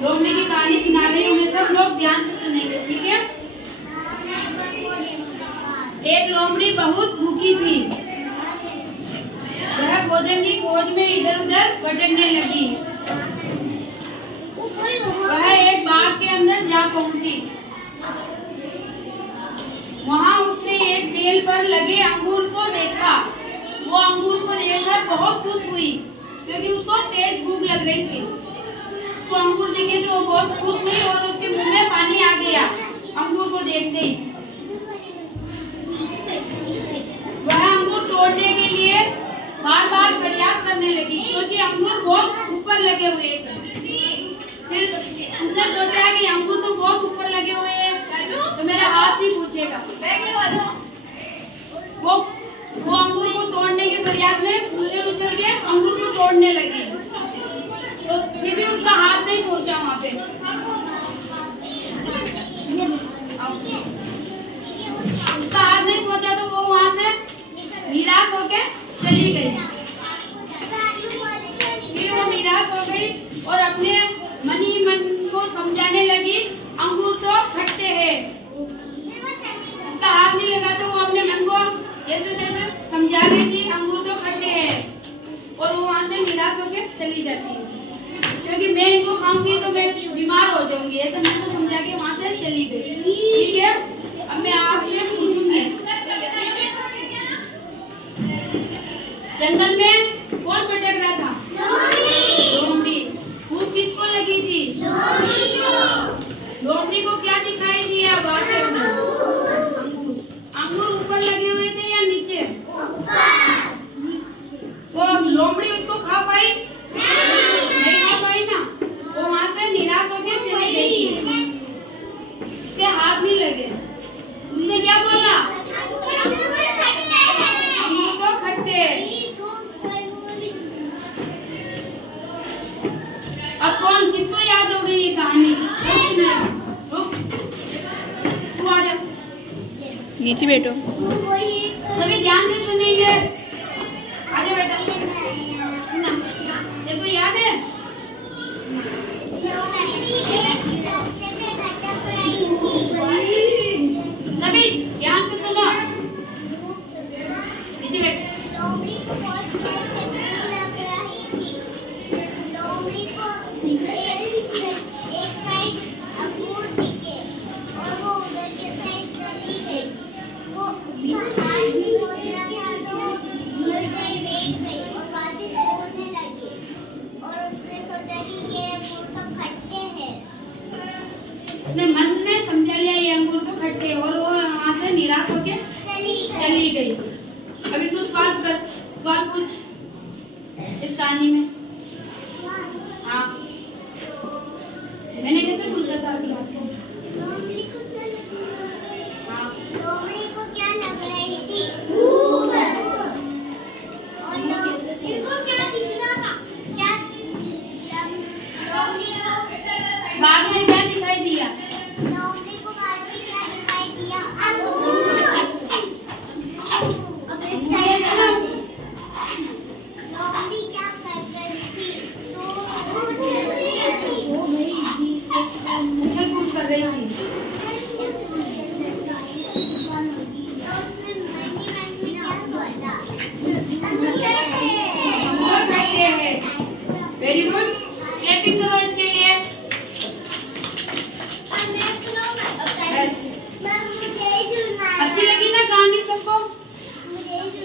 लोमड़ी की कहानी सुना रही हूँ मैं, सब लोग ध्यान से सुनेंगे, ठीक है। एक लोमड़ी बहुत भूखी थी। वह भोजन की खोज में इधर उधर भटकने लगी। वह एक बाग के अंदर जा पहुंची। वहां उसने एक बेल पर लगे अंगूर को देखा। वो अंगूर को देखकर बहुत खुश हुई क्योंकि उसको तेज भूख लग रही थी। उसको अंगूर दिखे तो वो बहुत खुश हुई और उसके मुंह में पानी आ गया अंगूर को देखते ही। वह अंगूर तोड़ने के लिए बार बार प्रयास करने लगी क्योंकि अंगूर बहुत ऊपर लगे हुए थे। फिर उसने सोचा कि अंगूर तो बहुत ऊपर लगे हुए हैं तो मेरा हाथ नहीं पूछेगा। वो अंगूर को तोड़ने के प्रयास में उछल उछल के अंगूर को तोड़ने लगी तो फिर भी उसका हाथ नहीं पहुंचा वहां पे। उसका हाथ नहीं पहुंचा तो वो वहां से निराश होके चली गई। फिर वो निराश हो गई और अपने मन ही मन को समझाने लगी अंगूर तो खट्टे हैं। उसका हाथ नहीं लगा तो वो अपने मन को जैसे तैसे समझा रही थी अंगूर तो खट्टे हैं और वो वहां से निराश होके चली जाती है क्योंकि मैं इनको खाऊंगी तो मैं बीमार हो जाऊंगी, ऐसे मैं को समझा के वहां से चली गई। ठीक है, अब मैं आपसे पूछूंगी जंगल में कौन भटक रहा था? लोमड़ी। भूख किसको लगी थी? लोमड़ी को क्या दिखाई दिया बाहर के अंदर? अंगूर। अंगूर ऊपर लगे हुए थे या नीचे? तो लोमड़ी उसको खा पाई? नहीं खा पाई ना, वो वहां से निराश होकर चली गई। उसके हाथ नहीं लगे। उसने क्या बोला? अंगूर तो खट्टे। अब कौन किसको याद हो गई ये कहानी? रुक, तू आ जा, नीचे बैठो। सभी ध्यान से सुनेंगे। आजा बेटा, सुना, तेरे को याद है? सभी ध्यान से सुनो, नीचे बैठ। उसने मन में समझा लिया ये अंगूर तो खट्टे हैं और वो वहां से निराश होके चली गई। अब इसको सवाल पूछ इस कहानी में। हाँ, मैंने कैसे पूछा था अभी आपको? हाँ, लोमड़ी को क्या लग रही थी? भूख। और लोमड़ी को क्या दिख रहा था? क्या लोमड़ी को बाग में क्या दिखाई दिया? लोमड़ी को बाग में क्या दिखाई दिया? अंगूर। लोमड़ी क्या कर रही थी? उछल कूद कर रही थी।